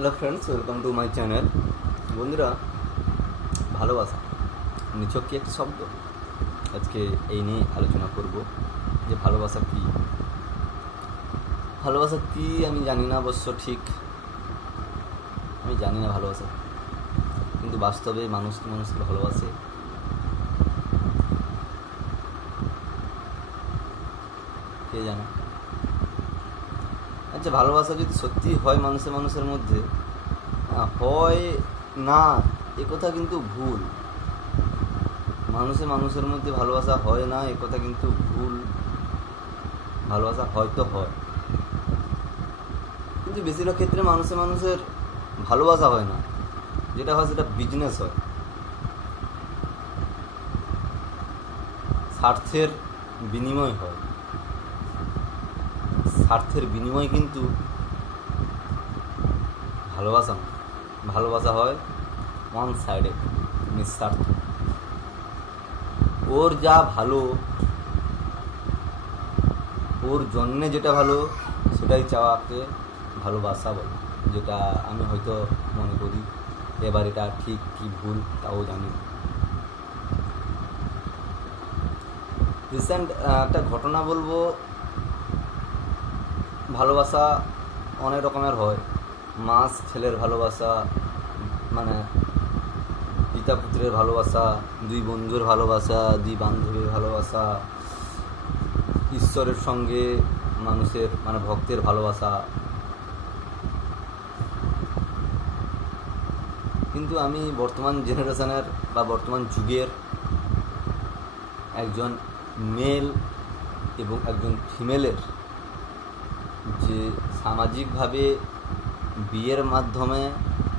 Hello friends, welcome to my channel. বন্ধুরা, ভালোবাসা নিছক কি একটি শব্দ? আজকে এই নিয়ে আলোচনা করব যে ভালোবাসা কী। ভালোবাসা কী আমি জানি না, অবশ্য ঠিক আমি জানি না ভালোবাসা, কিন্তু বাস্তবে মানুষ কি মানুষকে ভালোবাসে? কে জানে। আচ্ছা, ভালোবাসা যদি সত্যি হয় মানুষের মানুষের মধ্যে, হয় না এ কথা কিন্তু ভুল। মানুষের মানুষের মধ্যে ভালোবাসা হয় না এ কথা কিন্তু ভুল। ভালোবাসা হয়তো হয়, কিন্তু বেশিরভাগ ক্ষেত্রে মানুষের মানুষের ভালোবাসা হয় না, যেটা হয় সেটা বিজনেস হয়। স্বার্থের বিনিময় হয়। স্বার্থের বিনিময় কিন্তু ভালোবাসা না। ভালোবাসা হয় ওয়ান সাইডে, নিঃস্বার্থ। ওর যা ভালো, ওর জন্যে যেটা ভালো সেটাই চাওয়াকে ভালোবাসা বলে, যেটা আমি হয়তো মনে করি। এবার এটা ঠিক কি ভুল তাও জানি না। রিসেন্ট একটা ঘটনা বলবো। ভালোবাসা অনেক রকমের হয়। মাস ছেলের ভালোবাসা, মানে পিতা পুত্রের ভালোবাসা, দুই বন্ধুর ভালোবাসা, দুই বান্ধবীর ভালোবাসা, ঈশ্বরের সঙ্গে মানুষের মানে ভক্তের ভালোবাসা। কিন্তু আমি বর্তমান জেনারেশনের বা বর্তমান যুগের একজন মেল এবং একজন ফিমেলের যে সামাজিকভাবে বিয়ের মাধ্যমে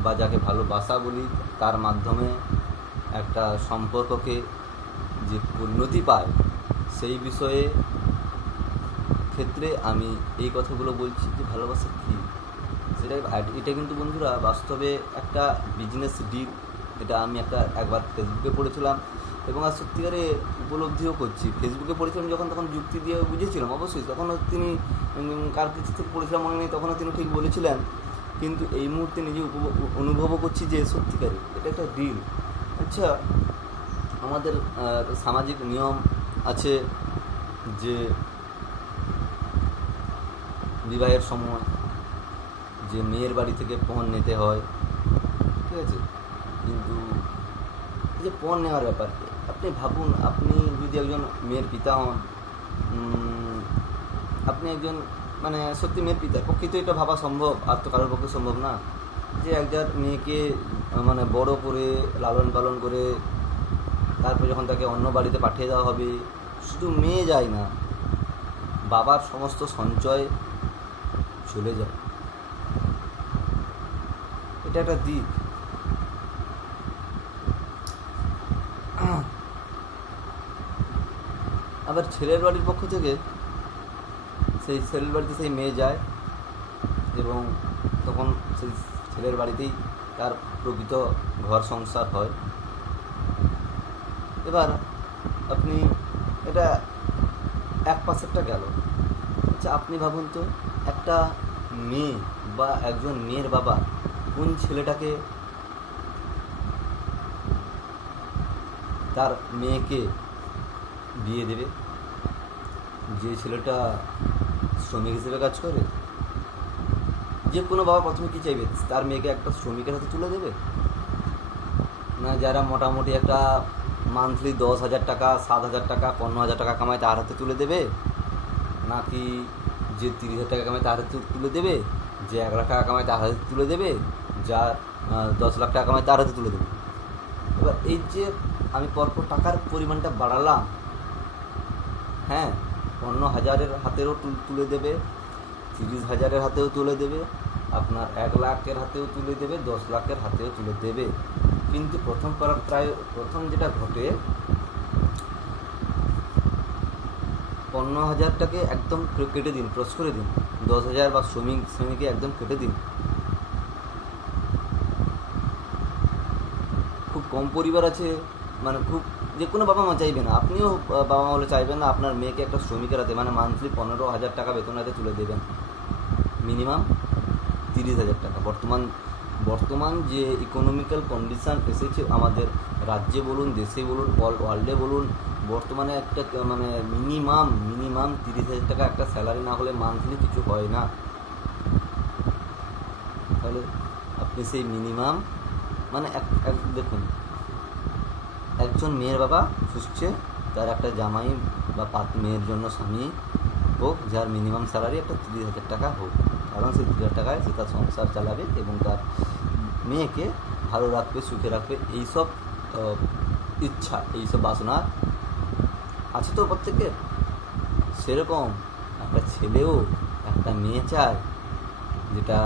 বা যাকে ভালোবাসা বলি তার মাধ্যমে একটা সম্পর্ককে যে পরিণতি পায়, সেই বিষয়ে ক্ষেত্রে আমি এই কথাগুলো বলছি যে ভালোবাসা কী সেটা। এটা কিন্তু বন্ধুরা বাস্তবে একটা বিজনেস ডিল। এটা আমি একবার ফেসবুকে পড়েছিলাম এবং আর সত্যিকারে উপলব্ধিও করছি। ফেসবুকে পড়েছিলাম যখন, তখন যুক্তি দিয়ে বুঝেছিলাম অবশ্যই। তখনও তিনি কার কিছু থেকে পড়েছিলাম মনে নেই, তখনও তিনি ঠিক বলেছিলেন। কিন্তু এই মুহূর্তে নিজে অনুভবও করছি যে সত্যিকারে এটা একটা ডিল। আচ্ছা, আমাদের সামাজিক নিয়ম আছে যে বিবাহের সময় যে মেয়ের বাড়ি থেকে পণ নিতে হয়, ঠিক আছে? কিন্তু এই যে পণ নেওয়ার ব্যাপার, আপনি ভাবুন, আপনি যদি একজন মেয়ের পিতা হন, আপনি একজন মানে সত্যি মেয়ের পিতার পক্ষে তো এটা ভাবা সম্ভব, আর তো কারোর পক্ষে সম্ভব না যে একজন মেয়েকে মানে বড় করে লালন পালন করে তারপর যখন তাকে অন্য বাড়িতে পাঠিয়ে দেওয়া হবে, শুধু মেয়ে যায় না, বাবার সমস্ত সঞ্চয় চলে যায়। এটা একটা দিক। আবার ছেলের বাড়ির পক্ষ থেকে সেই ছেলের বাড়িতে সেই মেয়ে যায় এবং তখন সেই ছেলের বাড়িতেই তার প্রকৃত ঘর সংসার হয়। এবার আপনি এটা এক পাশেরটা গেল। আচ্ছা, আপনি ভাবুন তো, একটা মেয়ে বা একজন মেয়ের বাবা কোন ছেলেটাকে তার মেয়েকে বিয়ে দেবে? যে ছেলেটা শ্রমিক হিসেবে কাজ করে। যে কোনো বাবা প্রথমে কী চাইবে? তার মেয়েকে একটা শ্রমিকের হাতে তুলে দেবে? না, যারা মোটামুটি একটা মান্থলি 10,000 টাকা, 7,000 টাকা, 15,000 টাকা কামায় তার হাতে তুলে দেবে? নাকি যে 30,000 টাকা কামায় তার হাতে তুলে দেবে? যে 1 লাখ টাকা কামায় তার হাতে তুলে দেবে? যার 10 লাখ টাকা কামায় তার হাতে তুলে দেবে? এবার এই যে আমি পরপর টাকার পরিমাণটা বাড়ালাম, হ্যাঁ, 15,000-এর হাতেও তুলে দেবে, 30,000-এর হাতেও তুলে দেবে, আপনার 1 লাখের হাতেও তুলে দেবে, 10 লাখের হাতেও তুলে দেবে। কিন্তু প্রথম যেটা ঘটে, 15,000টাকে একদম কেটে দিন, ক্রস করে দিন, 10,000 বা শ্রমিকে একদম কেটে দিন। খুব কম পরিবার আছে, মানে খুব যে কোনো বাবা মা চাইবে না, আপনিও বাবা মা হলে চাইবেন না আপনার মেয়েকে একটা শ্রমিকের হাতে মানে মান্থলি 15,000 টাকা বেতন হাতে তুলে দেবেন। মিনিমাম 30,000 টাকা বর্তমান বর্তমান যে ইকোনমিক্যাল কন্ডিশান এসেছে আমাদের রাজ্যে বলুন, দেশে বলুন, ওয়ার্ল্ডে বলুন, বর্তমানে একটা মানে মিনিমাম 30,000 টাকা একটা স্যালারি না হলে মান্থলি কিছু হয় না। তাহলে আপনি সেই মিনিমাম মানে দেখুন, একজন মেয়ের বাবা খুঁজছে তার একটা জামাই বা মেয়ের জন্য স্বামী হোক যার মিনিমাম স্যালারি একটা 30,000 টাকা হোক, কারণ সেই 30,000 টাকায় সে তার সংসার চালাবে এবং তার মেয়েকে ভালো রাখবে, সুখে রাখবে। এইসব ইচ্ছা, এইসব বাসনা আছে তো প্রত্যেকের। সেরকম একটা ছেলেও একটা মেয়ে চায় যেটা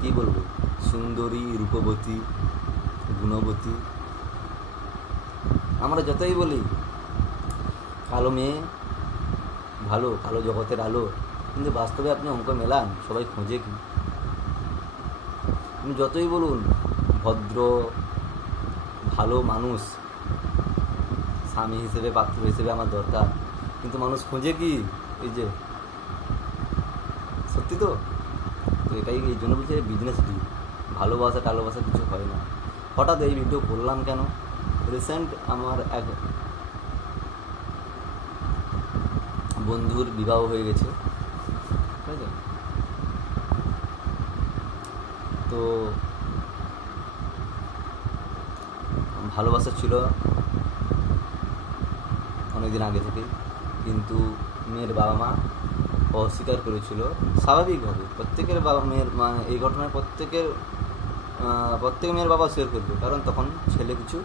কী বলবো, সুন্দরী, রূপবতী, গুণবতী। আমরা যতই বলি কালো মেয়ে ভালো, কালো জগতের আলো, কিন্তু বাস্তবে আপনি অঙ্ক মেলান, সবাই খোঁজে কি? আপনি যতই বলুন ভদ্র ভালো মানুষ স্বামী হিসেবে, পাত্র হিসেবে আমার দরকার, কিন্তু মানুষ খোঁজে কি? এই যে সত্যি তো এটাই, এই জন্য বলছে বিজনেস ডিল, ভালোবাসা টালোবাসা কিছু হয় না। হঠাৎ এই ভিডিও করলাম কেন, রিসেন্ট আমার এক বন্ধুর বিবাহ হয়ে গেছে, ঠিক আছে? তো ভালোবাসা ছিল অনেকদিন আগে থেকেই, কিন্তু মেয়ের বাবা মা অস্বীকার করেছিল স্বাভাবিকভাবে। প্রত্যেকের বাবা মেয়ের মানে এই ঘটনায় প্রত্যেক মেয়ের বাবা অস্বীকার করবে, কারণ তখন ছেলে কিছু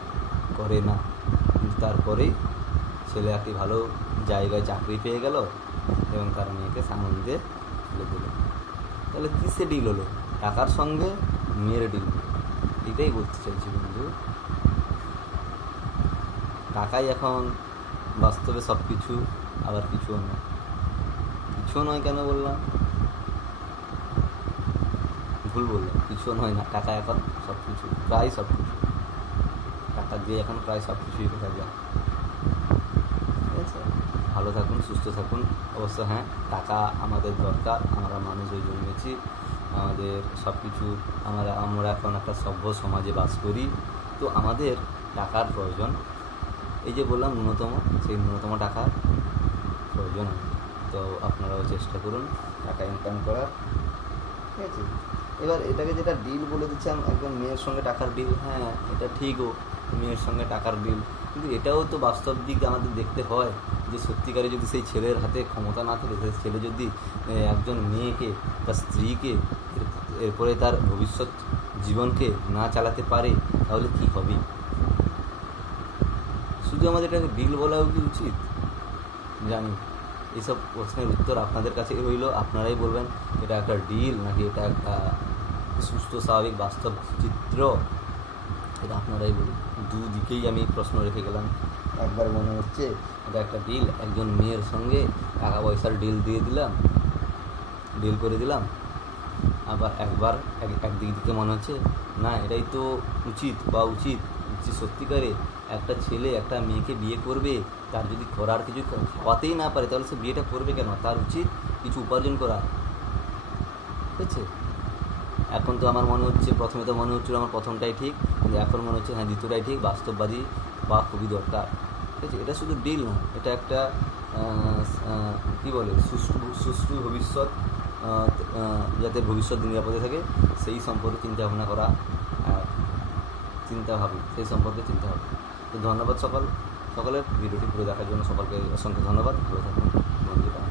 করে না। কিন্তু তারপরেই ছেলে একটি ভালো জায়গায় চাকরি পেয়ে গেল এবং তার মেয়েকে সানন্দে তুলে দিল। তাহলে কিসে ডিল হলো? টাকার সঙ্গে মেয়ের ডিল। এটাই বলতে চাইছি বন্ধু, টাকাই এখন বাস্তবে সব কিছু, আবার কিছুও নয়। কিছুও নয় কেন বললাম? ভুল বললাম, কিছুও নয় না, টাকা এখন সব কিছু, প্রায় সব কিছু। টাকা দিয়ে এখন প্রায় সব কিছুই করা যায়। ঠিক আছে, ভালো থাকুন, সুস্থ থাকুন। অবশ্য হ্যাঁ, টাকা আমাদের দরকার, আমরা মানুষ হয়ে জন্মেছি, আমাদের সব কিছু, আমরা এখন একটা সভ্য সমাজে বাস করি, তো আমাদের টাকার প্রয়োজন। এই যে বললাম ন্যূনতম, সেই ন্যূনতম টাকার প্রয়োজন হয়। তো আপনারাও চেষ্টা করুন টাকা ইনকাম করার, ঠিক আছে? এবার এটাকে যেটা ডিল বলে দিচ্ছেন একজন মেয়ের সঙ্গে টাকার ডিল, হ্যাঁ এটা ঠিকও, মেয়ের সঙ্গে টাকার ডিল, কিন্তু এটাও তো বাস্তব দিক আমাদের দেখতে হয় যে সত্যিকারে যদি সেই ছেলের হাতে ক্ষমতা না থাকে, সেই ছেলে যদি একজন মেয়েকে, তার স্ত্রীকে, এরপরে তার ভবিষ্যৎ জীবনকে না চালাতে পারে, তাহলে কী হবে? শুধু আমাদের এটাকে ডিল বলাও কি উচিত? জানি এইসব প্রশ্নের উত্তর আপনাদের কাছে রইল, আপনারাই বলবেন এটা একটা ডিল নাকি এটা একটা সুস্থ স্বাভাবিক বাস্তব চিত্র, এটা আপনারাই বলুন। দুদিকেই আমি প্রশ্ন রেখে গেলাম। একবার মনে হচ্ছে এটা একটা ডিল, একজন মেয়ের সঙ্গে টাকা পয়সার ডিল করে দিলাম, আবার একদিক থেকে মনে হচ্ছে না এটাই তো উচিত যে সত্যিকারে একটা ছেলে একটা মেয়েকে বিয়ে করবে, তার যদি করার কিছু খাওয়াতেই না পারে তাহলে সে বিয়েটা করবে কেন? তার উচিত কিছু উপার্জন করা, ঠিক আছে? এখন তো আমার মনে হচ্ছে, প্রথমে তো মনে হচ্ছিল আমার প্রথমটাই ঠিক, কিন্তু এখন মনে হচ্ছে হ্যাঁ দ্বিতীয়টাই ঠিক, বাস্তববাদী বা খুবই দরকার, ঠিক আছে? এটা শুধু ডিল না, এটা একটা কী বলে, সুষ্ঠু ভবিষ্যৎ, যাতে ভবিষ্যৎ নিরাপদে থাকে সেই সম্পর্কে চিন্তাভাবনা করা, সেই সম্পর্কে চিন্তা হবে। তো ধন্যবাদ সকলের ভিডিওটি পুরো দেখার জন্য, সকলকে অসংখ্য ধন্যবাদ। ভালো থাকুন বন্ধুরা।